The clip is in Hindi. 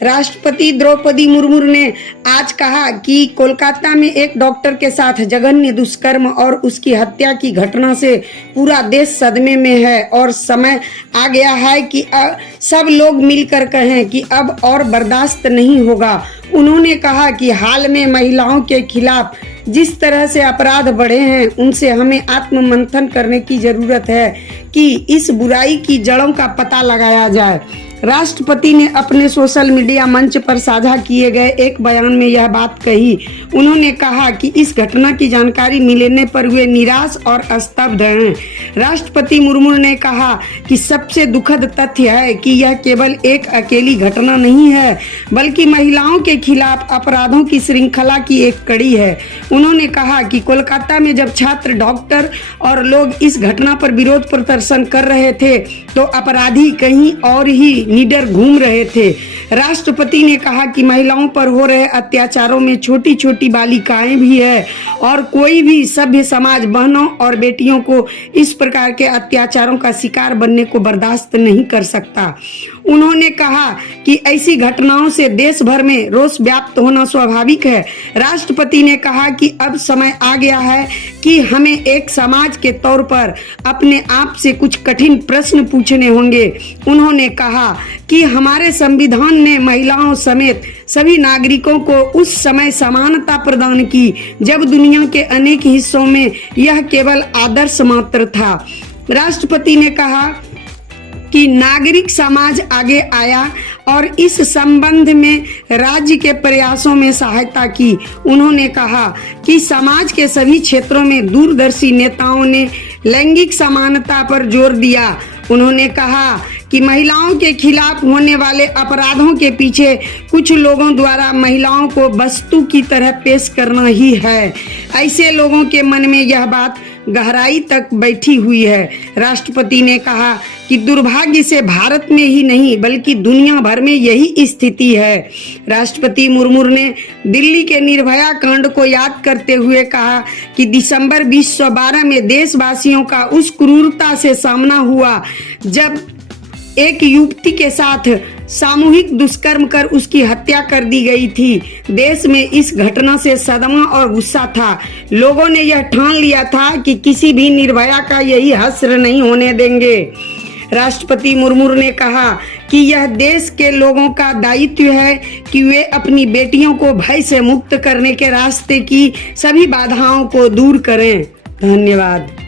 राष्ट्रपति द्रौपदी मुर्मू ने आज कहा कि कोलकाता में एक डॉक्टर के साथ जघन्य दुष्कर्म और उसकी हत्या की घटना से पूरा देश सदमे में है और समय आ गया है कि सब लोग मिलकर कहें कि अब और बर्दाश्त नहीं होगा। उन्होंने कहा कि हाल में महिलाओं के खिलाफ जिस तरह से अपराध बढ़े हैं उनसे हमें आत्ममंथन करने की जरूरत है कि इस बुराई की जड़ों का पता लगाया जाए। राष्ट्रपति ने अपने सोशल मीडिया मंच पर साझा किए गए एक बयान में यह बात कही। उन्होंने कहा कि इस घटना की जानकारी मिलने पर वे निराश और स्तब्ध हैं। राष्ट्रपति मुर्मू ने कहा कि सबसे दुखद तथ्य है कि यह केवल एक अकेली घटना नहीं है बल्कि महिलाओं के खिलाफ अपराधों की श्रृंखला की एक कड़ी है। उन्होंने कहा कि कोलकाता में जब छात्र, डॉक्टर और लोग इस घटना पर विरोध प्रदर्शन कर रहे थे तो अपराधी कहीं और ही निडर घूम रहे थे। राष्ट्रपति ने कहा कि महिलाओं पर हो रहे अत्याचारों में छोटी छोटी बालिकाएं भी है और कोई भी सभ्य समाज बहनों और बेटियों को इस प्रकार के अत्याचारों का शिकार बनने को बर्दाश्त नहीं कर सकता। उन्होंने कहा कि ऐसी घटनाओं से देश भर में रोष व्याप्त होना स्वाभाविक है। राष्ट्रपति ने कहा कि अब समय आ गया है कि हमें एक समाज के तौर पर अपने आप से कुछ कठिन प्रश्न पूछने होंगे। उन्होंने कहा कि हमारे संविधान ने महिलाओं समेत सभी नागरिकों को उस समय समानता प्रदान की जब दुनिया के अनेक हिस्सों में यह केवल आदर्श मात्र था। राष्ट्रपति ने कहा कि नागरिक समाज आगे आया और इस संबंध में राज्य के प्रयासों में सहायता की। उन्होंने कहा कि समाज के सभी क्षेत्रों में दूरदर्शी नेताओं ने लैंगिक समानता पर जोर दिया। उन्होंने कहा कि महिलाओं के खिलाफ होने वाले अपराधों के पीछे कुछ लोगों द्वारा महिलाओं को वस्तु की तरह पेश करना ही है। ऐसे लोगों के मन में यह बात गहराई तक बैठी हुई है। राष्ट्रपति ने कहा कि दुर्भाग्य से भारत में ही नहीं बल्कि दुनिया भर में यही स्थिति है। राष्ट्रपति मुर्मू ने दिल्ली के निर्भया कांड को याद करते हुए कहा कि दिसंबर 2012 में देशवासियों का उस क्रूरता से सामना हुआ जब एक युवती के साथ सामूहिक दुष्कर्म कर उसकी हत्या कर दी गई थी। देश में इस घटना से सदमा और गुस्सा था। लोगों ने यह ठान लिया था कि किसी भी निर्भया का यही हश्र नहीं होने देंगे। राष्ट्रपति मुर्मू ने कहा कि यह देश के लोगों का दायित्व है कि वे अपनी बेटियों को भय से मुक्त करने के रास्ते की सभी बाधाओं को दूर करें। धन्यवाद।